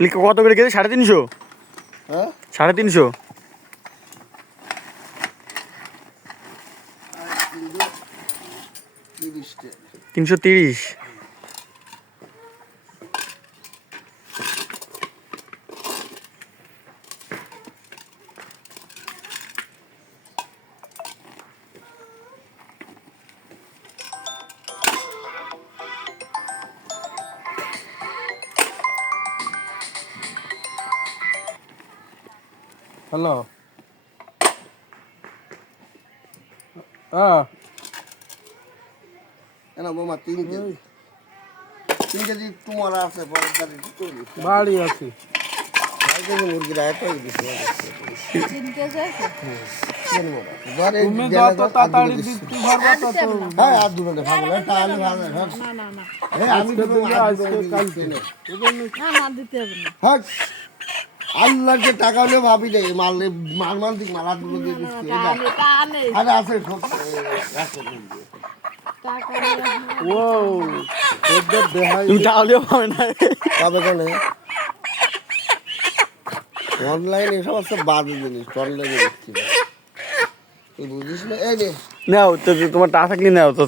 কত করে কেজি? 350? হ্যাঁ 350? 330? হ্যালো হ্যাঁ না মামা 3 কেজি তোমার আছে বাড়ি আছে মুরগির আয় তো তুমি যত তাড়াতাড়ি দিতে পারবা তত হ্যাঁ আর দুটো ভালো তাহলে ভালো হ্যাঁ আমি তো আজকে কালকে না না দিতে হবে না হ্যাঁ আল্লাহর যে টাকা হলে ভাবি রে মাল দিক মালা দুটো দিয়ে দিচ্ছি আরে আছে খুব ও ওদের দেহাই তুমি টাকাও পাবে না। পাবে কেন অনলাইনে এসব সব বাজে জিনিস অনলাইনে দিচ্ছি তুই বুঝিস না এই রে নাও তো, তোমার টাকা থাকলে নাও তো।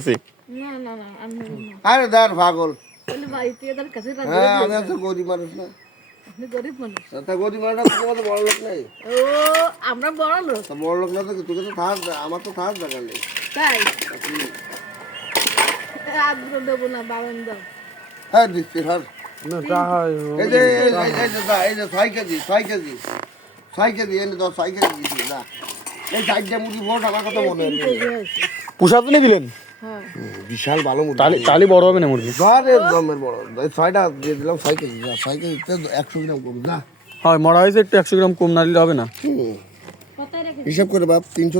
আরে দাঁড় পাগল হ্যাঁ আমি তো গরিব মানুষ না গরিব মানুষ তা গরিব মানুষ তোমার তো বড় লোক নাই ও আমরা বড় লোক তা বড় লোক না তো তোকে তো থাক আমার তো থাক দেখা নেই তাই আগ্রহ দেবো না বাবেন দাও হ্যাঁ দিচ্ছি হ্যাঁ এই যে 6 কেজি এনে 6 কেজি দিচ্ছি না এই 4টা মুরগি বড় আমার কথা মনে হয় পোষা তো নিয়ে দিলেন? হ্যাঁ বিশাল ভালো মুরগি তাহলে বড় হবে না মুরগি। ঘরের দমের বড় 6টা দিয়ে দিলাম 6 কেজি 6 কেজিতে 100 গ্রাম করবো না হয় মরা হয়েছে, একটু 100 গ্রাম কম না দিলে হবে না। কোথায় রেখে হিসাব করে বাপ 300